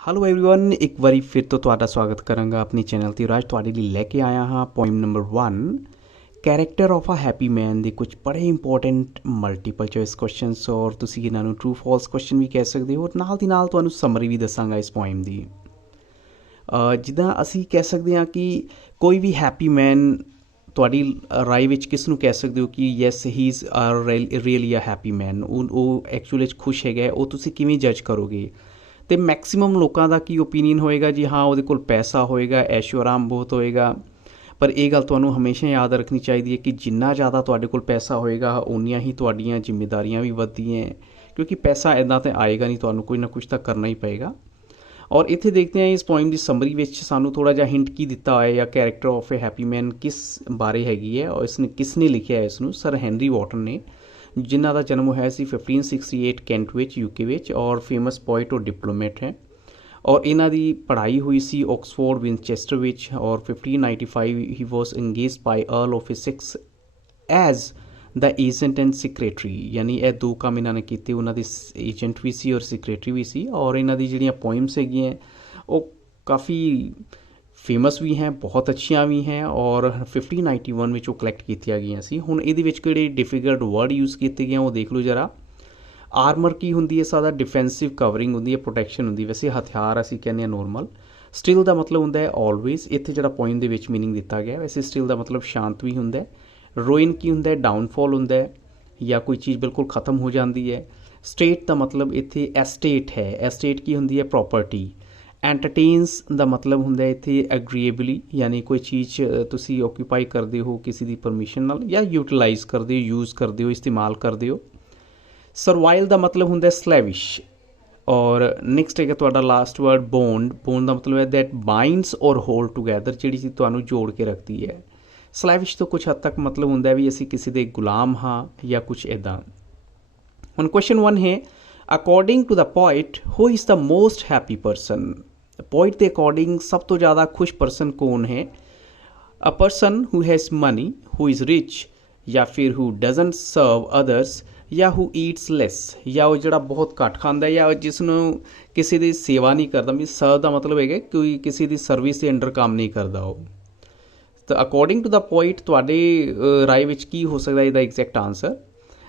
Hello everyone ਇੱਕ ਵਾਰੀ ਫਿਰ ਤੋਂ ਤੁਹਾਡਾ ਸਵਾਗਤ ਕਰਾਂਗਾ ਆਪਣੀ ਚੈਨਲ ਤੇ। ਰਾਜ ਤੁਹਾਡੇ ਲਈ ਲੈ ਕੇ ਆਇਆ ਹਾਂ poem number 1 character of a happy man ਦੇ ਕੁਝ ਬੜੇ ਇੰਪੋਰਟੈਂਟ ਮਲਟੀਪਲ ਚੋਇਸ ਕੁਐਸਚਨਸ ਔਰ ਤੁਸੀਂ ਇਹਨਾਂ ਨੂੰ ਟਰੂ ਫਾਲਸ ਕੁਐਸਚਨ ਵੀ ਕਹਿ ਸਕਦੇ ਹੋ। ਨਾਲ ਦੀ ਨਾਲ ਤੁਹਾਨੂੰ ਸਮਰੀ ਵੀ ਦੱਸਾਂਗਾ ਇਸ ਪੋਇਮ ਦੀ। ਜਿੱਦਾਂ ਅਸੀਂ ਕਹਿ ਸਕਦੇ ਹਾਂ ਕਿ ਕੋਈ ਵੀ ਹੈਪੀ ਮੈਨ ਤੁਹਾਡੀ ਰਾਏ ਵਿੱਚ ਕਿਸ ਨੂੰ ਕਹਿ ਸਕਦੇ ਹੋ ਕਿ yes he is really a happy man, ਉਹ ਐਕਚੁਅਲੀ 'ਚ ਖੁਸ਼ ਹੈਗਾ, ਉਹ ਤੁਸੀਂ ਕਿਵੇਂ ਜੱਜ ਕਰੋਗੇ? ਅਤੇ ਮੈਕਸੀਮਮ ਲੋਕਾਂ ਦਾ ਕੀ ਓਪੀਨੀਅਨ ਹੋਏਗਾ ਜੀ ਹਾਂ ਉਹਦੇ ਕੋਲ ਪੈਸਾ ਹੋਏਗਾ, ਐਸ਼ੋ ਆਰਾਮ ਬਹੁਤ ਹੋਏਗਾ। ਪਰ ਇਹ ਗੱਲ ਤੁਹਾਨੂੰ ਹਮੇਸ਼ਾ ਯਾਦ ਰੱਖਣੀ ਚਾਹੀਦੀ ਹੈ ਕਿ ਜਿੰਨਾ ਜ਼ਿਆਦਾ ਤੁਹਾਡੇ ਕੋਲ ਪੈਸਾ ਹੋਏਗਾ ਓਨੀਆਂ ਹੀ ਤੁਹਾਡੀਆਂ ਜ਼ਿੰਮੇਦਾਰੀਆਂ ਵੀ ਵੱਧਦੀਆਂ, ਕਿਉਂਕਿ ਪੈਸਾ ਇੱਦਾਂ ਤਾਂ ਆਏਗਾ ਨਹੀਂ, ਤੁਹਾਨੂੰ ਕੁਝ ਨਾ ਕੁਝ ਤਾਂ ਕਰਨਾ ਹੀ ਪਏਗਾ। ਔਰ ਇੱਥੇ ਦੇਖਦੇ ਹਾਂ ਇਸ ਪੋਇਮ ਦੀ ਸਮਰੀ ਵਿੱਚ ਸਾਨੂੰ ਥੋੜ੍ਹਾ ਜਿਹਾ ਹਿੰਟ ਕੀ ਦਿੱਤਾ ਹੋਇਆ ਜਾਂ ਕੈਰੈਕਟਰ ਆਫ ਏ ਹੈਪੀ ਮੈਨ ਕਿਸ ਬਾਰੇ ਹੈਗੀ ਹੈ ਔਰ ਇਸਨੇ ਕਿਸ ਨੇ ਲਿਖਿਆ ਹੈ ਇਸਨੂੰ। ਸਰ ਹੈਨਰੀ ਵਾਟਨ ਨੇ, ਜਿਨ੍ਹਾਂ ਦਾ ਜਨਮ ਹੋਇਆ ਸੀ 1568 ਕੈਂਟ ਵਿੱਚ UK ਵਿੱਚ, ਔਰ ਫੇਮਸ ਪੋਇਟ ਔਰ ਡਿਪਲੋਮੈਟ ਹੈ। ਔਰ ਇਹਨਾਂ ਦੀ ਪੜ੍ਹਾਈ ਹੋਈ ਸੀ ਆਕਸਫੋਰਡ ਵਿੰਚੈਸਟਰ ਵਿੱਚ। ਔਰ 1595 he was engaged by earl of Essex as the agent and secretary, ਯਾਨੀ ਇਹ ਦੋ ਕੰਮ ਇਹਨਾਂ ਨੇ ਕੀਤੇ, ਉਹਨਾਂ ਦੇ ਏਜੰਟ ਵੀ ਸੀ ਔਰ ਸੈਕਰੇਟਰੀ ਵੀ ਸੀ। ਔਰ ਇਹਨਾਂ ਦੀ ਜਿਹੜੀਆਂ ਪੋਇਮਸ ਹੈਗੀਆਂ ਉਹ ਕਾਫੀ ਫੇਮਸ ਵੀ ਹੈ, ਬਹੁਤ ਅੱਛੀਆਂ ਵੀ ਹੈ। ਔਰ 1591 ਵਿੱਚ ਉਹ ਕਲੈਕਟ ਕੀਤੀਆਂ ਗਈਆਂ ਸੀ। ਹੁਣ ਇਹਦੇ ਵਿੱਚ ਕਿਹੜੇ ਡਿਫੀਕਲਟ ਵਰਡ ਯੂਜ਼ ਕੀਤੇ ਗਏ ਉਹ ਦੇਖ ਲਓ ਜ਼ਰਾ। ਆਰਮਰ ਕੀ ਹੁੰਦੀ ਹੈ? ਸਾਡਾ ਡਿਫੈਂਸਿਵ ਕਵਰਿੰਗ ਹੁੰਦੀ ਹੈ, ਪ੍ਰੋਟੈਕਸ਼ਨ ਹੁੰਦੀ ਹੈ। ਵੈਸੇ ਹਥਿਆਰ ਅਸੀਂ ਕਹਿੰਦੇ ਹਾਂ ਨੋਰਮਲ। ਸਟਿਲ ਦਾ ਮਤਲਬ ਹੁੰਦਾ ਹੈ ਆਲਵੇਜ਼, ਇੱਥੇ ਜਿਹੜਾ ਪੋਇਮ ਦੇ ਵਿੱਚ ਮੀਨਿੰਗ ਦਿੱਤਾ ਗਿਆ। ਵੈਸੇ ਸਟਿਲ ਦਾ ਮਤਲਬ ਸ਼ਾਂਤ ਵੀ ਹੁੰਦਾ ਹੈ। ਰੋਇਨ ਕੀ ਹੁੰਦਾ ਹੈ? ਡਾਊਨਫਾਲ ਹੁੰਦਾ ਹੈ ਜਾਂ ਕੋਈ ਚੀਜ਼ ਬਿਲਕੁਲ ਖਤਮ ਹੋ ਜਾਂਦੀ ਹੈ। ਸਟੇਟ ਦਾ ਮਤਲਬ ਇੱਥੇ ਐਸਟੇਟ ਹੈ। ਐਸਟੇਟ ਕੀ ਹੁੰਦੀ ਹੈ? ਪ੍ਰੋਪਰਟੀ। ਐਂਟਰਟੇਨਸ ਦਾ ਮਤਲਬ ਹੁੰਦਾ ਇੱਥੇ ਐਗਰੀਏਬਲੀ, ਯਾਨੀ ਕੋਈ ਚੀਜ਼ ਤੁਸੀਂ ਓਕੂਪਾਈ ਕਰਦੇ ਹੋ ਕਿਸੇ ਦੀ ਪਰਮਿਸ਼ਨ ਨਾਲ ਜਾਂ ਯੂਟੀਲਾਈਜ਼ ਕਰਦੇ ਹੋ, ਯੂਜ਼ ਕਰਦੇ ਹੋ, ਇਸਤੇਮਾਲ ਕਰਦੇ ਹੋ। ਸਰਵਾਈਲ ਦਾ ਮਤਲਬ ਹੁੰਦਾ ਸਲੈਵਿਸ਼। ਔਰ ਨੈਕਸਟ ਹੈਗਾ ਤੁਹਾਡਾ ਲਾਸਟ ਵਰਡ ਬੌਂਡ। ਬੌਂਡ ਦਾ ਮਤਲਬ ਹੈ ਦੈਟ ਬਾਈਂਡਸ ਔਰ ਹੋਲਡ ਟੂਗੈਦਰ, ਜਿਹੜੀ ਚੀਜ਼ ਤੁਹਾਨੂੰ ਜੋੜ ਕੇ ਰੱਖਦੀ ਹੈ। ਸਲੈਵਿਸ਼ ਤੋਂ ਕੁਛ ਹੱਦ ਤੱਕ ਮਤਲਬ ਹੁੰਦਾ ਵੀ ਅਸੀਂ ਕਿਸੇ ਦੇ ਗੁਲਾਮ ਹਾਂ ਜਾਂ ਕੁਛ ਇੱਦਾਂ। ਹੁਣ ਕੁਐਸਚਨ 1 ਹੈ, according to the poet who is the most happy person. Poet ਦੇ ਅਕੋਰਡਿੰਗ ਸਭ ਤੋਂ ਜ਼ਿਆਦਾ ਖੁਸ਼ ਪਰਸਨ ਕੌਣ ਹੈ? A person who has money, who is rich, ਜਾਂ ਫਿਰ ਹੂ ਡਜ਼ਨਟ ਸਰਵ ਅਦਰਸ, ਜਾਂ ਹੂ ਈਟਸ ਲੈਸ, ਜਾਂ ਉਹ ਜਿਹੜਾ ਬਹੁਤ ਘੱਟ ਖਾਂਦਾ, ਜਾਂ ਜਿਸ ਨੂੰ ਕਿਸੇ ਦੀ ਸੇਵਾ ਨਹੀਂ ਕਰਦਾ। ਮੀਨਸ ਸਰਵ ਦਾ ਮਤਲਬ ਹੈਗਾ ਕੋਈ ਕਿਸੇ ਦੀ ਸਰਵਿਸ ਦੇ ਅੰਡਰ ਕੰਮ ਨਹੀਂ ਕਰਦਾ ਉਹ। ਤਾਂ ਅਕੋਰਡਿੰਗ ਟੂ ਦਾ ਪੋਇਟ ਤੁਹਾਡੇ ਰਾਏ ਵਿੱਚ ਕੀ ਹੋ ਸਕਦਾ ਇਹਦਾ ਐਗਜ਼ੈਕਟ ਆਨਸਰ?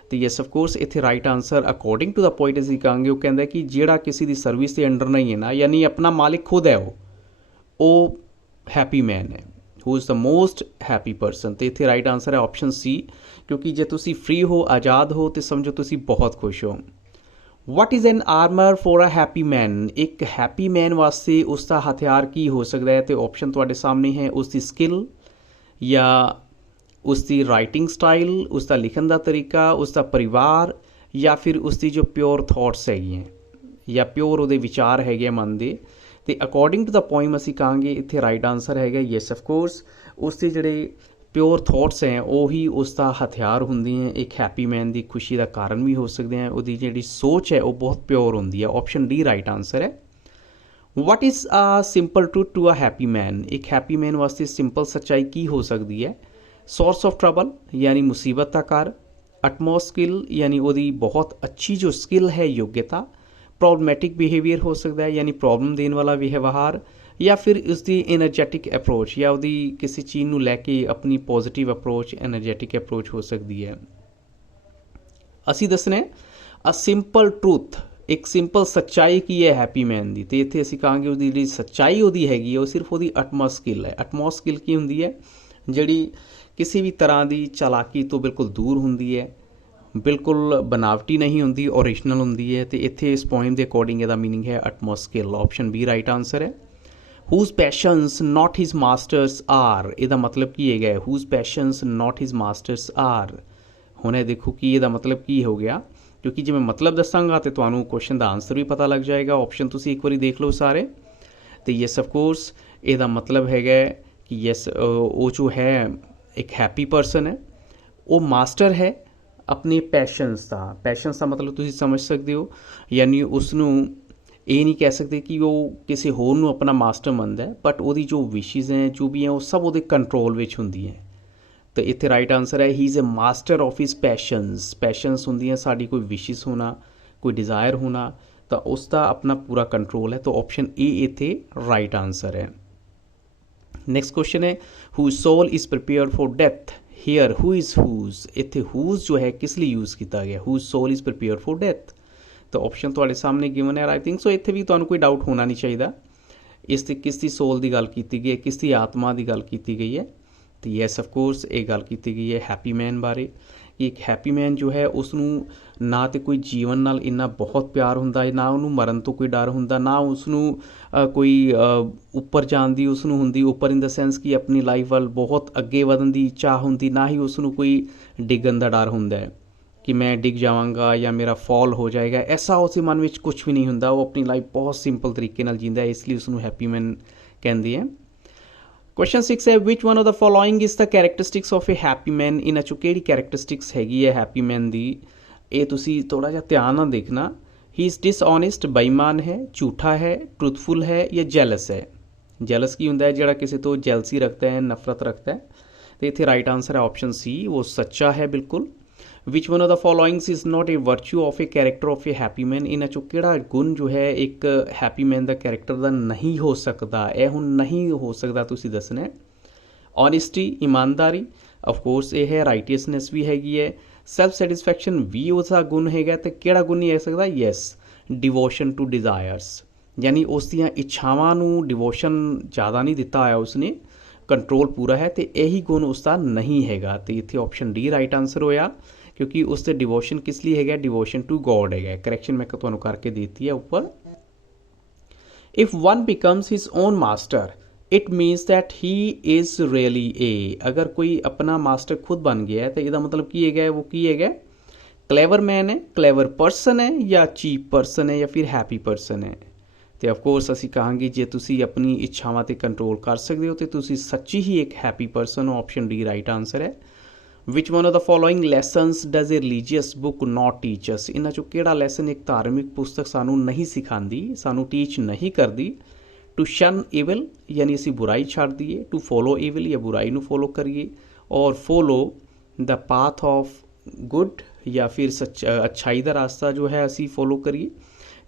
ਅਤੇ ਯੈਸ ਆਫਕੋਰਸ ਇੱਥੇ right answer according to the poet ਅਸੀਂ ਕਹਾਂਗੇ ਉਹ ਕਹਿੰਦਾ ਕਿ ਜਿਹੜਾ ਕਿਸੇ ਦੀ ਸਰਵਿਸ ਦੇ ਅੰਡਰ ਨਹੀਂ ਹੈ ਨਾ, ਯਾਨੀ ਆਪਣਾ ਮਾਲਿਕ ਖੁਦ ਹੈ, ਉਹ ਹੈਪੀ ਮੈਨ ਹੈ, ਹੂ is the most happy person. ਅਤੇ ਇੱਥੇ ਰਾਈਟ ਆਨਸਰ ਹੈ ਆਪਸ਼ਨ ਸੀ, ਕਿਉਂਕਿ ਜੇ ਤੁਸੀਂ ਫ੍ਰੀ ਹੋ, ਆਜ਼ਾਦ ਹੋ, ਤਾਂ ਸਮਝੋ ਤੁਸੀਂ ਬਹੁਤ ਖੁਸ਼ ਹੋ। What is an armour for a happy man? ਇੱਕ ਹੈਪੀ ਮੈਨ ਵਾਸਤੇ ਉਸ ਦਾ ਹਥਿਆਰ ਕੀ ਹੋ ਸਕਦਾ ਹੈ? ਅਤੇ ਆਪਸ਼ਨ ਤੁਹਾਡੇ ਸਾਹਮਣੇ ਹੈ ਉਸ ਦੀ ਸਕਿੱਲ, ਜਾਂ ਉਸ ਦੀ ਰਾਈਟਿੰਗ ਸਟਾਈਲ, ਉਸ ਦਾ ਲਿਖਣ ਦਾ ਤਰੀਕਾ, ਉਸ ਦਾ ਪਰਿਵਾਰ, ਜਾਂ ਫਿਰ ਉਸ ਦੀ ਜੋ ਪਿਓਰ ਥੋਟਸ ਹੈਗੀਆਂ ਜਾਂ ਪਿਓਰ ਉਹਦੇ ਵਿਚਾਰ ਹੈਗੇ ਆ ਮਨ ਦੇ। ਅਤੇ ਅਕੋਰਡਿੰਗ ਟੂ ਦਾ ਪੋਇਮ ਅਸੀਂ ਕਹਾਂਗੇ ਇੱਥੇ ਰਾਈਟ ਆਨਸਰ ਹੈਗਾ ਯੈਸ ਆਫਕੋਰਸ, ਉਸ ਦੇ ਜਿਹੜੇ ਪਿਓਰ ਥੋਟਸ ਹੈ ਉਹੀ ਉਸ ਦਾ ਹਥਿਆਰ ਹੁੰਦੇ ਹੈ। ਇੱਕ ਹੈਪੀ ਮੈਨ ਦੀ ਖੁਸ਼ੀ ਦਾ ਕਾਰਨ ਵੀ ਹੋ ਸਕਦੇ ਹੈ। ਉਹਦੀ ਜਿਹੜੀ ਸੋਚ ਹੈ ਉਹ ਬਹੁਤ ਪਿਓਰ ਹੁੰਦੀ ਹੈ। ਆਪਸ਼ਨ ਡੀ ਰਾਈਟ ਆਨਸਰ ਹੈ। What is a simple truth to a happy man? ਇੱਕ ਹੈਪੀ ਮੈਨ ਵਾਸਤੇ ਸਿੰਪਲ ਸੱਚਾਈ ਕੀ ਹੋ ਸਕਦੀ ਹੈ? ਸੋਰਸ ਆਫ ਟਰਬਲ, ਯਾਨੀ ਮੁਸੀਬਤ ਦਾ ਘਰ। ਅਟਮੋਸਟ ਸਕਿੱਲ, ਯਾਨੀ ਉਹਦੀ ਬਹੁਤ ਅੱਛੀ ਜੋ ਸਕਿੱਲ ਹੈ, ਯੋਗਤਾ। ਪ੍ਰੋਬਲਮੈਟਿਕ ਬਿਹੇਵੀਅਰ ਹੋ ਸਕਦਾ ਹੈ, ਯਾਨੀ ਪ੍ਰੋਬਲਮ ਦੇਣ ਵਾਲਾ ਵਿਵਹਾਰ। ਜਾਂ ਫਿਰ ਉਸਦੀ ਐਨਰਜੈਟਿਕ ਅਪਰੋਚ, ਜਾਂ ਉਹਦੀ ਕਿਸੇ ਚੀਜ਼ ਨੂੰ ਲੈ ਕੇ ਆਪਣੀ ਪੋਜ਼ੀਟਿਵ ਅਪਰੋਚ, ਐਨਰਜੈਟਿਕ ਅਪਰੋਚ ਹੋ ਸਕਦੀ ਹੈ। ਅਸੀਂ ਦੱਸਣਾ ਅ ਸਿੰਪਲ ਟਰੂਥ, ਇੱਕ ਸਿੰਪਲ ਸੱਚਾਈ ਕੀ ਹੈ ਹੈਪੀ ਮੈਨ ਦੀ? ਅਤੇ ਇੱਥੇ ਅਸੀਂ ਕਹਾਂਗੇ ਉਹਦੀ ਜਿਹੜੀ ਸੱਚਾਈ ਉਹਦੀ ਹੈਗੀ ਹੈ ਉਹ ਸਿਰਫ ਉਹਦੀ ਅਟਮੋਸਟ ਸਕਿੱਲ ਹੈ। ਅਟਮੋਸਟ ਸਕਿੱਲ ਕੀ ਹੁੰਦੀ ਹੈ? ਜਿਹੜੀ ਕਿਸੇ ਵੀ ਤਰ੍ਹਾਂ ਦੀ ਚਾਲਾਕੀ ਤੋਂ ਬਿਲਕੁਲ ਦੂਰ ਹੁੰਦੀ ਹੈ, ਬਿਲਕੁਲ ਬਨਾਵਟੀ ਨਹੀਂ ਹੁੰਦੀ, ਓਰੀਜਨਲ ਹੁੰਦੀ ਹੈ। ਅਤੇ ਇੱਥੇ ਇਸ ਪੋਇਮ ਦੇ ਅਕੋਰਡਿੰਗ ਇਹਦਾ ਮੀਨਿੰਗ ਹੈ utmost skill. Option B right answer ਹੈ। ਹੂਜ਼ ਪੈਸ਼ਨਸ ਨਾਟ ਹਿਜ਼ ਮਾਸਟਰਸ ਆਰ, ਇਹਦਾ ਮਤਲਬ ਕੀ ਹੈਗਾ? ਹੂਜ਼ ਪੈਸ਼ਨਸ ਨਾਟ ਹਿਜ਼ ਮਾਸਟਰਸ ਆਰ। ਹੁਣ ਇਹ ਦੇਖੋ ਕਿ ਇਹਦਾ ਮਤਲਬ ਕੀ ਹੋ ਗਿਆ, ਕਿਉਂਕਿ ਜੇ ਮੈਂ ਮਤਲਬ ਦੱਸਾਂਗਾ ਤਾਂ ਤੁਹਾਨੂੰ ਕੁਐਸਚਨ ਦਾ ਆਨਸਰ ਵੀ ਪਤਾ ਲੱਗ ਜਾਏਗਾ। ਆਪਸ਼ਨ ਤੁਸੀਂ ਇੱਕ ਵਾਰੀ ਦੇਖ ਲਓ ਸਾਰੇ। ਅਤੇ ਯੈਸ ਆਫਕੋਰਸ ਇਹਦਾ ਮਤਲਬ ਹੈਗਾ ਕਿ ਯੈਸ ਉਹ ਜੋ ਹੈ ਇੱਕ ਹੈਪੀ ਪਰਸਨ ਹੈ, ਉਹ ਮਾਸਟਰ ਹੈ ਆਪਣੇ ਪੈਸ਼ਨਸ ਦਾ। ਪੈਸ਼ਨਸ ਦਾ ਮਤਲਬ ਤੁਸੀਂ ਸਮਝ ਸਕਦੇ ਹੋ, ਯਾਨੀ ਉਸਨੂੰ ਇਹ ਨਹੀਂ ਕਹਿ ਸਕਦੇ ਕਿ ਉਹ ਕਿਸੇ ਹੋਰ ਨੂੰ ਆਪਣਾ ਮਾਸਟਰ ਮੰਨਦਾ ਹੈ, ਬਟ ਉਹਦੀ ਜੋ ਵਿਸ਼ਿਜ਼ ਹੈ ਜੋ ਵੀ ਹੈ ਉਹ ਸਭ ਉਹਦੇ ਕੰਟਰੋਲ ਵਿੱਚ ਹੁੰਦੀ ਹੈ। ਤਾਂ ਇੱਥੇ ਰਾਈਟ ਆਨਸਰ ਹੈ he is a master of his passions. Passions ਹੁੰਦੀਆਂ ਸਾਡੀ ਕੋਈ ਵਿਸ਼ਿਜ਼ ਹੋਣਾ, ਕੋਈ ਡਿਜ਼ਾਇਰ ਹੋਣਾ, ਤਾਂ ਉਸ ਦਾ ਆਪਣਾ ਪੂਰਾ ਕੰਟਰੋਲ ਹੈ। ਤਾਂ ਆਪਸ਼ਨ ਏ ਇੱਥੇ ਰਾਈਟ ਆਨਸਰ ਹੈ। ਨੈਕਸਟ ਕੁਐਸਚਨ ਹੈ whose soul is prepared for death. Here who is whose, ਇੱਥੇ ਹੂਜ਼ ਜੋ ਹੈ ਕਿਸ ਲਈ ਯੂਜ਼ ਕੀਤਾ ਗਿਆ, whose soul is prepared for death. ਤਾਂ ਆਪਸ਼ਨ ਤੁਹਾਡੇ ਸਾਹਮਣੇ ਗਿਵਨ ਹੈ। ਆਈ ਥਿੰਕ ਸੋ ਇੱਥੇ ਵੀ ਤੁਹਾਨੂੰ ਕੋਈ ਡਾਊਟ ਹੋਣਾ ਨਹੀਂ ਚਾਹੀਦਾ। ਇਸ ਤੇ ਕਿਸ ਦੀ ਸੋਲ ਦੀ ਗੱਲ ਕੀਤੀ ਗਈ ਹੈ, ਕਿਸ ਦੀ ਆਤਮਾ ਦੀ ਗੱਲ ਕੀਤੀ ਗਈ ਹੈ। ਤੇ ਯੈਸ ਆਫ ਕੋਰਸ ਇਹ ਗੱਲ ਕੀਤੀ ਗਈ ਹੈ ਹੈਪੀ ਮੈਨ ਬਾਰੇ ਕਿ ਇੱਕ ਹੈਪੀ ਮੈਨ ਜੋ ਹੈ ਉਸ ਨੂੰ ਨਾ ਤਾਂ ਕੋਈ ਜੀਵਨ ਨਾਲ ਇੰਨਾ ਬਹੁਤ ਪਿਆਰ ਹੁੰਦਾ ਹੈ, ਨਾ ਉਹਨੂੰ ਮਰਨ ਤੋਂ ਕੋਈ ਡਰ ਹੁੰਦਾ, ਨਾ ਉਸ ਨੂੰ ਕੋਈ ਉੱਪਰ ਜਾਣ ਦੀ ਉਸ ਨੂੰ ਹੁੰਦੀ, ਉੱਪਰ ਇਨ ਦਾ ਸੈਂਸ ਕਿ ਆਪਣੀ ਲਾਈਫ ਵੱਲ ਬਹੁਤ ਅੱਗੇ ਵਧਣ ਦੀ ਚਾਹ ਹੁੰਦੀ, ਨਾ ਹੀ ਉਸ ਨੂੰ ਕੋਈ ਡਿੱਗਣ ਦਾ ਡਰ ਹੁੰਦਾ ਹੈ ਕਿ ਮੈਂ ਡਿੱਗ ਜਾਵਾਂਗਾ ਜਾਂ ਮੇਰਾ ਫਾਲ ਹੋ ਜਾਏਗਾ। ਐਸਾ ਉਸ ਦੇ ਮਨ ਵਿੱਚ ਕੁਛ ਵੀ ਨਹੀਂ ਹੁੰਦਾ। ਉਹ ਆਪਣੀ ਲਾਈਫ ਬਹੁਤ ਸਿੰਪਲ ਤਰੀਕੇ ਨਾਲ ਜੀਂਦਾ ਹੈ, ਇਸ ਲਈ ਉਸ ਨੂੰ ਹੈਪੀ ਮੈਨ ਕਹਿੰਦੇ ਹੈ। ਕੁਐਸਚਨ 6 ਹੈ which one of the following is the characteristics of a happy man. ਇਹਨਾਂ 'ਚੋਂ ਕਿਹੜੀ ਕੈਰੈਕਟਰਿਸਟਿਕਸ ਹੈਗੀ ਹੈ ਹੈਪੀ ਮੈਨ ਦੀ, ਇਹ ਤੁਸੀਂ ਥੋੜ੍ਹਾ ਜਿਹਾ ਧਿਆਨ ਨਾਲ ਦੇਖਣਾ। ਹੀ ਇਜ਼ ਡਿਸऑनेस्ट, ਬੇਈਮਾਨ ਹੈ, ਝੂਠਾ ਹੈ, ਟਰੂਥਫੁਲ ਹੈ ਜਾਂ ਜੈਲਸ ਹੈ। ਜੈਲਸ ਕੀ ਹੁੰਦਾ ਹੈ, ਜਿਹੜਾ ਕਿਸੇ ਤੋਂ ਜੈਲਸੀ ਰੱਖਦਾ ਹੈ, ਨਫ਼ਰਤ ਰੱਖਦਾ ਹੈ। ਤੇ ਇੱਥੇ ਰਾਈਟ ਆਨਸਰ ਹੈ ਆਪਸ਼ਨ ਸੀ, ਉਹ ਸੱਚਾ ਹੈ ਬਿਲਕੁਲ। Which one of the followings is not a virtue of a character of a happy man. ਇਹਨਾਂ 'ਚੋਂ ਕਿਹੜਾ ਗੁਣ ਜੋ ਹੈ ਇੱਕ ਹੈਪੀ ਮੈਨ ਦਾ ਕੈਰੈਕਟਰ ਦਾ ਨਹੀਂ ਹੋ ਸਕਦਾ, ਇਹ ਹੁਣ ਨਹੀਂ ਹੋ ਸਕਦਾ ਤੁਸੀਂ ਦੱਸਣਾ। ਓਨੈਸਟੀ, ਇਮਾਨਦਾਰੀ, ਆਫਕੋਰਸ ਇਹ ਹੈ। ਰਾਈਟੀਅਸਨੈਸ ਵੀ ਹੈਗੀ ਹੈ। ਸੈਲਫ ਸੈਟਿਸਫੈਕਸ਼ਨ ਵੀ ਉਸਦਾ ਗੁਣ ਹੈਗਾ। ਅਤੇ ਕਿਹੜਾ ਗੁਣ ਨਹੀਂ ਆ ਸਕਦਾ, ਯੈਸ ਡਿਵੋਸ਼ਨ ਟੂ ਡਿਜ਼ਾਇਰਸ, ਯਾਨੀ ਉਸ ਦੀਆਂ ਇੱਛਾਵਾਂ ਨੂੰ ਡਿਵੋਸ਼ਨ ਜ਼ਿਆਦਾ ਨਹੀਂ ਦਿੱਤਾ ਹੋਇਆ ਉਸਨੇ, ਕੰਟਰੋਲ ਪੂਰਾ ਹੈ। ਅਤੇ ਇਹੀ ਗੁਣ ਉਸਦਾ ਨਹੀਂ ਹੈਗਾ। ਅਤੇ ਇੱਥੇ ਆਪਸ਼ਨ ਡੀ ਰਾਈਟ ਆਨਸਰ ਹੋਇਆ ਕਿਉਂਕਿ ਉਸ 'ਤੇ ਡਿਵੋਸ਼ਨ ਕਿਸ ਲਈ ਹੈਗਾ, ਡਿਵੋਸ਼ਨ ਟੂ ਗੋਡ ਹੈਗਾ। ਕਰੈਕਸ਼ਨ ਮੈਂ ਤੁਹਾਨੂੰ ਕਰਕੇ ਦਿੱਤੀ ਹੈ ਉੱਪਰ। If one becomes his own master it means that he is really a. ਅਗਰ ਕੋਈ ਆਪਣਾ ਮਾਸਟਰ ਖੁਦ ਬਣ ਗਿਆ ਤਾਂ ਇਹਦਾ ਮਤਲਬ ਕੀ ਹੈਗਾ, ਉਹ ਕੀ ਹੈਗਾ, ਕਲੇਵਰ ਮੈਨ ਹੈ, ਕਲੇਵਰ ਪਰਸਨ ਹੈ ਜਾਂ ਚੀਪ ਪਰਸਨ ਹੈ ਜਾਂ ਫਿਰ ਹੈਪੀ ਪਰਸਨ ਹੈ। ਅਤੇ ਆਫਕੋਰਸ ਅਸੀਂ ਕਹਾਂਗੇ ਜੇ ਤੁਸੀਂ ਆਪਣੀ ਇੱਛਾਵਾਂ 'ਤੇ ਕੰਟਰੋਲ ਕਰ ਸਕਦੇ ਹੋ ਤਾਂ ਤੁਸੀਂ ਸੱਚੀ ਹੀ ਇੱਕ ਹੈਪੀ ਪਰਸਨ ਹੋ। ਆਪਸ਼ਨ ਡੀ ਰਾਈਟ ਆਨਸਰ ਹੈ। Which one of the following lessons does a religious book not teach us. ਇਹਨਾਂ 'ਚੋਂ ਕਿਹੜਾ ਲੈਸਨ ਇੱਕ ਧਾਰਮਿਕ ਪੁਸਤਕ ਸਾਨੂੰ ਨਹੀਂ ਸਿਖਾਉਂਦੀ, ਸਾਨੂੰ ਟੀਚ ਨਹੀਂ ਕਰਦੀ। ਟੂ ਸ਼ਨ ਈਵਲ, ਯਾਨੀ ਅਸੀਂ ਬੁਰਾਈ ਛੱਡ ਦਈਏ, ਟੂ ਫੋਲੋ ਈਵਲ ਜਾਂ ਬੁਰਾਈ ਨੂੰ ਫੋਲੋ ਕਰੀਏ, ਔਰ follow the path of good ਜਾਂ ਫਿਰ ਅੱਛਾਈ ਦਾ ਰਾਸਤਾ ਜੋ ਹੈ ਅਸੀਂ ਫੋਲੋ ਕਰੀਏ,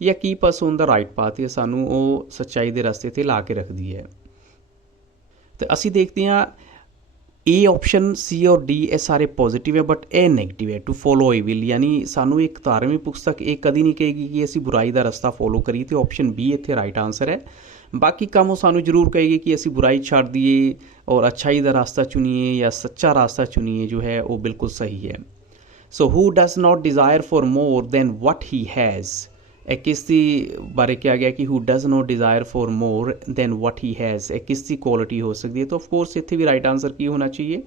ਜਾਂ keep us on the right path, ਜਾਂ ਸਾਨੂੰ ਉਹ ਸੱਚਾਈ ਦੇ ਰਸਤੇ 'ਤੇ ਲਾ ਕੇ ਰੱਖਦੀ ਹੈ। ਅਤੇ ਅਸੀਂ ਦੇਖਦੇ ਹਾਂ ਇਹ ਆਪਸ਼ਨ ਸੀ ਔਰ ਡੀ ਇਹ ਸਾਰੇ ਪੋਜ਼ੀਟਿਵ ਹੈ, ਬਟ ਇਹ ਨੈਗੇਟਿਵ ਹੈ। ਟੂ ਫੋਲੋ ਈਵਲ, ਯਾਨੀ ਸਾਨੂੰ ਇੱਕ ਧਾਰਮਿਕ ਪੁਸਤਕ ਇਹ ਕਦੀ ਨਹੀਂ ਕਹੇਗੀ ਕਿ ਅਸੀਂ ਬੁਰਾਈ ਦਾ ਰਸਤਾ ਫੋਲੋ ਕਰੀਏ, ਅਤੇ ਆਪਸ਼ਨ ਬੀ ਇੱਥੇ ਰਾਈਟ ਆਨਸਰ ਹੈ। ਬਾਕੀ ਕੰਮ ਉਹ ਸਾਨੂੰ ਜ਼ਰੂਰ ਕਹੇਗੀ ਕਿ ਅਸੀਂ ਬੁਰਾਈ ਛੱਡ ਦਈਏ ਔਰ ਅੱਛਾਈ ਦਾ ਰਾਸਤਾ ਚੁਣੀਏ ਜਾਂ ਸੱਚਾ ਰਾਸਤਾ ਚੁਣੀਏ, ਜੋ ਹੈ ਉਹ ਬਿਲਕੁਲ ਸਹੀ ਹੈ। So who does not desire for more than what he has. ਇਹ ਕਿਸ ਦੀ ਬਾਰੇ ਕਿਹਾ ਗਿਆ ਕਿ who does not desire for more than what he has, ਇਹ ਕਿਸ ਦੀ ਕੁਆਲਿਟੀ ਹੋ ਸਕਦੀ ਹੈ। ਤਾਂ ਆਫਕੋਰਸ ਇੱਥੇ ਵੀ ਰਾਈਟ ਆਨਸਰ ਕੀ ਹੋਣਾ ਚਾਹੀਏ,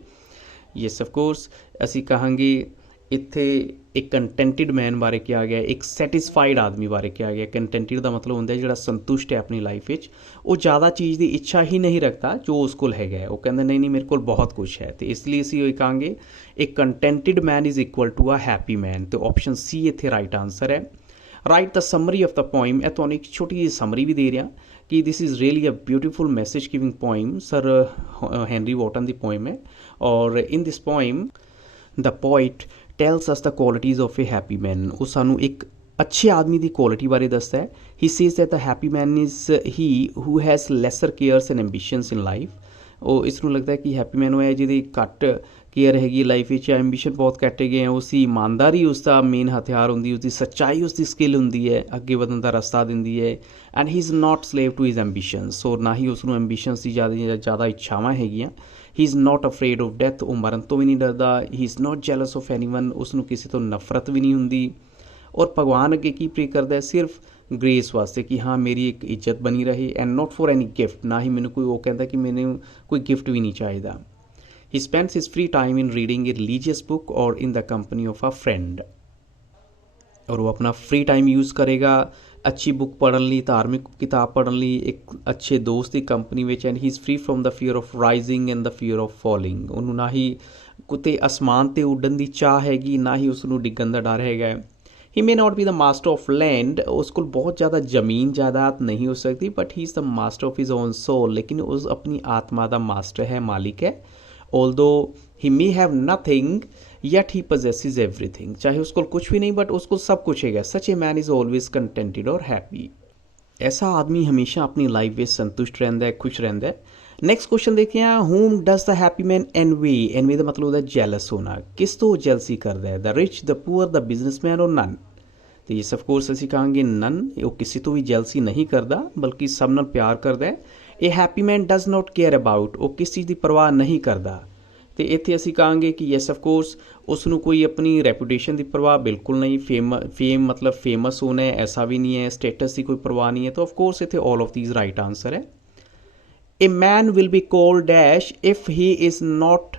ਯੈਸ ਆਫਕੋਰਸ ਅਸੀਂ ਕਹਾਂਗੇ ਇੱਥੇ ਇੱਕ ਕੰਟੈਂਟਿਡ ਮੈਨ ਬਾਰੇ ਕਿਹਾ ਗਿਆ, ਇੱਕ ਸੈਟਿਸਫਾਈਡ ਆਦਮੀ ਬਾਰੇ ਕਿਹਾ ਗਿਆ। ਕੰਟੈਂਟਿਡ ਦਾ ਮਤਲਬ ਹੁੰਦਾ ਜਿਹੜਾ ਸੰਤੁਸ਼ਟ ਹੈ ਆਪਣੀ ਲਾਈਫ ਵਿੱਚ, ਉਹ ਜ਼ਿਆਦਾ ਚੀਜ਼ ਦੀ ਇੱਛਾ ਹੀ ਨਹੀਂ ਰੱਖਦਾ ਜੋ ਉਸ ਕੋਲ ਹੈਗਾ। ਉਹ ਕਹਿੰਦਾ ਨਹੀਂ ਮੇਰੇ ਕੋਲ ਬਹੁਤ ਕੁਛ ਹੈ। ਅਤੇ ਇਸ ਲਈ ਅਸੀਂ ਉਹ ਕਹਾਂਗੇ ਇੱਕ contented man is equal to a happy man. ਅਤੇ ਆਪਸ਼ਨ ਸੀ ਇੱਥੇ ਰਾਈਟ ਆਨਸਰ ਹੈ। Right the summary of the poem. ਇਹ ਤੁਹਾਨੂੰ ਇੱਕ ਛੋਟੀ ਜਿਹੀ ਸਮਰੀ ਵੀ ਦੇ ਰਿਹਾ ਕਿ this is really a beautiful message giving poem. Sir Henry Wotton ਦੀ ਪੋਇਮ ਹੈ, ਔਰ in this poem the poet tells us the qualities of a happy man. ਉਹ ਸਾਨੂੰ ਇੱਕ ਅੱਛੇ ਆਦਮੀ ਦੀ ਕੁਆਲਿਟੀ ਬਾਰੇ ਦੱਸਦਾ ਹੈ। He says that the happy man is he who has lesser cares and ambitions in life. ਉਹ ਇਸ ਨੂੰ ਲੱਗਦਾ ਹੈ ਕਿ ਹੈਪੀ ਮੈਨ ਉਹ ਹੈ ਜਿਹਦੀ ਘੱਟ ਕੇਅਰ ਹੈਗੀ ਲਾਈਫ ਵਿੱਚ, ਐਂਬੀਸ਼ਨ ਬਹੁਤ ਘੱਟ ਹੈਗੇ ਹੈ। ਉਸਦੀ ਇਮਾਨਦਾਰੀ ਉਸਦਾ ਮੇਨ ਹਥਿਆਰ ਹੁੰਦੀ, ਉਸਦੀ ਸੱਚਾਈ ਉਸਦੀ ਸਕਿੱਲ ਹੁੰਦੀ ਹੈ, ਅੱਗੇ ਵਧਣ ਦਾ ਰਸਤਾ ਦਿੰਦੀ ਹੈ। And he is not slave to his ambitions, ਔਰ ਨਾ ਹੀ ਉਸਨੂੰ ਐਂਬੀਸ਼ਨਸ ਦੀ ਜ਼ਿਆਦਾ ਇੱਛਾਵਾਂ ਹੈਗੀਆਂ। He is not afraid of death, ਉਹ ਮਰਨ ਤੋਂ ਵੀ ਨਹੀਂ ਡਰਦਾ। He is not jealous of anyone, ਉਸਨੂੰ ਕਿਸੇ ਤੋਂ ਨਫ਼ਰਤ ਵੀ ਨਹੀਂ ਹੁੰਦੀ। ਔਰ ਭਗਵਾਨ ਅੱਗੇ ਕੀ ਪ੍ਰੇ ਕਰਦਾ ਹੈ, ਸਿਰਫ ਗ੍ਰੇਸ ਵਾਸਤੇ ਕਿ ਹਾਂ ਮੇਰੀ ਇੱਕ ਇੱਜ਼ਤ ਬਣੀ ਰਹੇ, and not for any gift. ਨਾ ਹੀ ਮੈਨੂੰ ਕੋਈ ਉਹ ਕਹਿੰਦਾ ਕਿ ਮੈਨੂੰ ਕੋਈ ਗਿਫਟ ਵੀ ਨਹੀਂ ਚਾਹੀਦਾ। He spends his free time in reading a religious book or in the company of a friend। और वो अपना फ्री टाइम यूज़ करेगा अच्छी बुक पढ़न ਲਈ, ਧਾਰਮਿਕ ਕਿਤਾਬ ਪੜ੍ਹਨ ਲਈ, ਇੱਕ ਅੱਛੇ ਦੋਸਤ ਦੀ ਕੰਪਨੀ ਵਿੱਚ। And he is free from the fear of rising and the fear of following. ਉਹਨੂੰ ਨਾ ਹੀ ਕਿਤੇ ਅਸਮਾਨ 'ਤੇ ਉੱਡਣ ਦੀ ਚਾਹ ਹੈਗੀ, ਨਾ ਹੀ ਉਸਨੂੰ ਡਿੱਗਣ ਦਾ ਡਰ ਹੈਗਾ। He may not be the master of land, ਉਸ ਕੋਲ ਬਹੁਤ ਜ਼ਿਆਦਾ ਜ਼ਮੀਨ ਜਾਇਦਾਦ ਨਹੀਂ ਹੋ ਸਕਦੀ, but he is the master of his own soul. ਲੇਕਿਨ ਉਸ ਆਪਣੀ ਆਤਮਾ ਦਾ ਮਾਸਟਰ ਹੈ, ਮਾਲਿਕ ਹੈ। Although he may have nothing yet he possesses everything, चाहे उसको कुछ भी नहीं बट उसको सब कुछ है। Such a man is always contented और हैप्पी। ऐसा आदमी हमेशा अपनी लाइफ ਵਿੱਚ संतुष्ट ਰਹਿੰਦਾ ਹੈ, खुश ਰਹਿੰਦਾ ਹੈ। ਨੈਕਸਟ ਕੁਐਸਚਨ ਦੇਖਦੇ ਹਾਂ, whom does the happy man envy? envy ਦਾ ਮਤਲਬ ਹੁੰਦਾ ਜੈਲਸ ਹੋਣਾ। ਕਿਸ ਤੋਂ ਜੈਲਸੀ ਕਰਦਾ ਹੈ? the rich, the poor, the businessman or none? ਤੇ ਇਸ ਆਫ ਕੋਰਸ ਅਸੀਂ ਕਹਾਂਗੇ ਨਨ। ਉਹ ਕਿਸੇ ਤੋਂ ਵੀ ਜੈਲਸੀ ਨਹੀਂ ਕਰਦਾ ਬਲਕਿ ਸਭ ਨਾਲ ਪਿਆਰ ਕਰਦਾ ਹੈ। ਇਹ happy man does not care about, ਉਹ ਕਿਸ ਚੀਜ਼ ਦੀ ਪਰਵਾਹ ਨਹੀਂ ਕਰਦਾ। ਤੇ ਇੱਥੇ ਅਸੀਂ ਕਹਾਂਗੇ ਕਿ ਯੈਸ ਆਫ ਕੋਰਸ ਉਸ ਨੂੰ ਕੋਈ ਆਪਣੀ ਰੈਪੂਟੇਸ਼ਨ ਦੀ ਪਰਵਾਹ ਬਿਲਕੁਲ ਨਹੀਂ। ਫੇਮ ਮਤਲਬ ਫੇਮਸ ਹੋਣਾ ਹੈ ਐਸਾ ਵੀ ਨਹੀਂ ਹੈ, ਸਟੇਟਸ ਦੀ ਕੋਈ ਪਰਵਾਹ ਨਹੀਂ ਹੈ। ਤਾਂ ਆਫ ਕੋਰਸ ਇੱਥੇ all of these right answer ਹੈ। A man will be called dash if he is not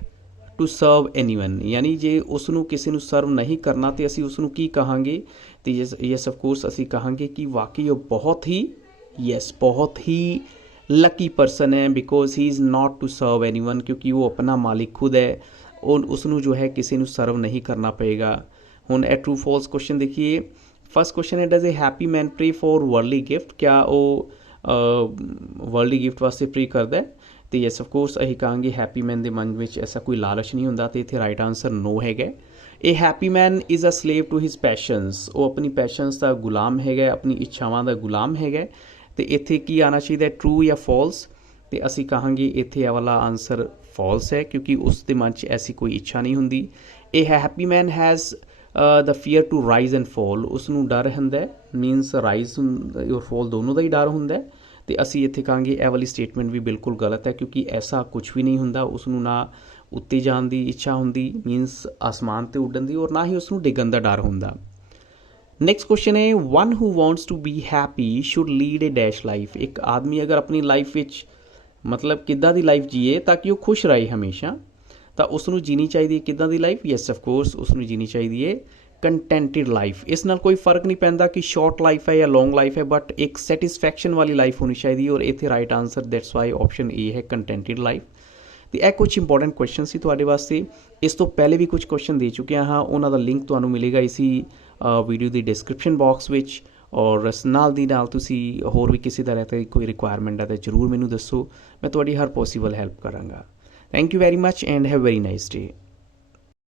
to serve anyone, ਯਾਨੀ ਜੇ ਉਸ ਨੂੰ ਕਿਸੇ ਨੂੰ ਸਰਵ ਨਹੀਂ ਕਰਨਾ ਤੇ ਅਸੀਂ ਉਸ ਨੂੰ ਕੀ ਕਹਾਂਗੇ? ਤੇ ਯੈਸ ਆਫ ਕੋਰਸ ਅਸੀਂ ਕਹਾਂਗੇ ਕਿ ਵਾਕਈ ਉਹ ਬਹੁਤ ਹੀ ਬਹੁਤ ਹੀ ਲੱਕੀ ਪਰਸਨ ਹੈ, because he is not to serve anyone, ਕਿਉਂਕਿ ਉਹ ਆਪਣਾ ਮਾਲਿਕ ਖੁਦ ਹੈ। ਉਹ ਉਸ ਨੂੰ ਜੋ ਹੈ ਕਿਸੇ ਨੂੰ ਸਰਵ ਨਹੀਂ ਕਰਨਾ ਪਏਗਾ। ਹੁਣ ਇਹ ਟਰੂ ਫਾਲਸ ਕੁਐਸਚਨ ਦੇਖੀਏ। ਫਸਟ ਕੁਐਸਚਨ ਹੈ, does a happy man pray for worldly gift? ਕਿਆ ਉਹ ਵਰਲਡਲੀ ਗਿਫਟ ਵਾਸਤੇ ਪ੍ਰੇ ਕਰਦਾ ਹੈ? ਤੇ ਯੈਸ ਆਫ ਕੋਰਸ ਅਸੀਂ ਕਹਾਂਗੇ ਹੈਪੀ ਮੈਨ ਦੇ ਮਨ ਵਿੱਚ ਐਸਾ ਕੋਈ ਲਾਲਚ ਨਹੀਂ ਹੁੰਦਾ। ਤੇ ਇੱਥੇ ਰਾਈਟ ਆਂਸਰ ਨੋ ਹੈਗਾ। ਇਹ happy man is a slave to his passions, ਉਹ ਆਪਣੀ ਪੈਸ਼ਨਸ ਦਾ ਗੁਲਾਮ ਹੈਗਾ, ਆਪਣੀ ਇੱਛਾਵਾਂ ਦਾ ਗੁਲਾਮ ਹੈਗਾ। ਤੇ ਇੱਥੇ ਕੀ ਆਉਣਾ ਚਾਹੀਦਾ, ਟਰੂ ਜਾਂ ਫਾਲਸ? ਤੇ ਅਸੀਂ ਕਹਾਂਗੇ ਇੱਥੇ ਇਹ ਵਾਲਾ ਆਂਸਰ ਫਾਲਸ ਹੈ, ਕਿਉਂਕਿ ਉਸ ਦੇ ਮਨ 'ਚ ਐਸੀ ਕੋਈ ਇੱਛਾ ਨਹੀਂ ਹੁੰਦੀ। ਇਹ happy man has the fear to rise and fall, ਉਸ ਨੂੰ ਡਰ ਹੁੰਦਾ, ਮੀਨਸ ਰਾਈਜ਼ ਔਰ ਫਾਲ ਦੋਨੋਂ ਦਾ ਹੀ ਡਰ ਹੁੰਦਾ। ਤੇ ਅਸੀਂ ਇੱਥੇ ਕਹਾਂਗੇ ਇਹ ਵਾਲੀ ਸਟੇਟਮੈਂਟ ਵੀ ਬਿਲਕੁਲ ਗਲਤ ਹੈ, ਕਿਉਂਕਿ ਐਸਾ ਕੁਛ ਵੀ ਨਹੀਂ ਹੁੰਦਾ। ਉਸ ਨੂੰ ਨਾ ਉੱਤੇ ਜਾਣ ਦੀ ਇੱਛਾ ਹੁੰਦੀ, ਮੀਨਸ ਆਸਮਾਨ 'ਤੇ ਉੱਡਣ ਦੀ, ਔਰ ਨਾ ਹੀ ਉਸ ਨੂੰ ਡਿੱਗਣ ਦਾ ਡਰ ਹੁੰਦਾ। ਨੈਕਸਟ ਕੁਐਸਚਨ ਹੈ, one who wants to be happy should lead a dash life? ਇੱਕ ਆਦਮੀ ਅਗਰ ਆਪਣੀ ਲਾਈਫ ਵਿੱਚ ਮਤਲਬ ਕਿੱਦਾਂ ਦੀ ਲਾਈਫ ਜੀਏ ਤਾਂ ਕਿ ਉਹ ਖੁਸ਼ ਰਹੇ ਹਮੇਸ਼ਾ, ਤਾਂ ਉਸ ਨੂੰ ਜੀਣੀ ਚਾਹੀਦੀ ਹੈ ਕਿੱਦਾਂ ਦੀ ਲਾਈਫ? ਯੈਸ ਆਫ ਕੋਰਸ ਉਸ ਨੂੰ ਜੀਣੀ ਚਾਹੀਦੀ ਹੈ ਕੰਟੈਂਟਿਡ ਲਾਈਫ। ਇਸ ਨਾਲ ਕੋਈ ਫਰਕ ਨਹੀਂ ਪੈਂਦਾ ਕਿ ਸ਼ਾਰਟ ਲਾਈਫ ਹੈ ਜਾਂ ਲੌਂਗ ਲਾਈਫ ਹੈ, ਬਟ ਇੱਕ ਸੈਟਿਸਫੈਕਸ਼ਨ ਵਾਲੀ ਲਾਈਫ ਹੋਣੀ ਚਾਹੀਦੀ ਹੈ। ਔਰ ਇੱਥੇ right answer that's why option A ਹੈ, ਕੰਟੈਂਟਿਡ ਲਾਈਫ। ਤੇ ਇਹ ਕੁਝ ਇੰਪੋਰਟੈਂਟ ਕੁਐਸਚਨ ਸੀ ਤੁਹਾਡੇ ਵਾਸਤੇ। ਇਸ ਤੋਂ ਪਹਿਲੇ ਵੀ ਕੁਝ ਕੁਐਸਚਨ ਦੇ ਚੁੱਕਿਆ ਹਾਂ, ਉਹਨਾਂ ਦਾ ਲਿੰਕ ਤੁਹਾਨੂੰ ਮਿਲੇਗਾ ਇਸੀ ਵੀਡੀਓ ਦੀ ਡਿਸਕ੍ਰਿਪਸ਼ਨ ਬਾਕਸ ਵਿੱਚ। ਔਰ ਨਾਲ ਦੀ ਨਾਲ ਤੁਸੀਂ ਹੋਰ ਵੀ ਕਿਸੇ ਤਰ੍ਹਾਂ ਦੀ ਕੋਈ ਰਿਕੁਆਇਰਮੈਂਟ ਹੈ ਤਾਂ ਜ਼ਰੂਰ ਮੈਨੂੰ ਦੱਸੋ, ਮੈਂ ਤੁਹਾਡੀ ਹਰ ਪੋਸੀਬਲ ਹੈਲਪ ਕਰਾਂਗਾ। Thank you very much and have very nice day.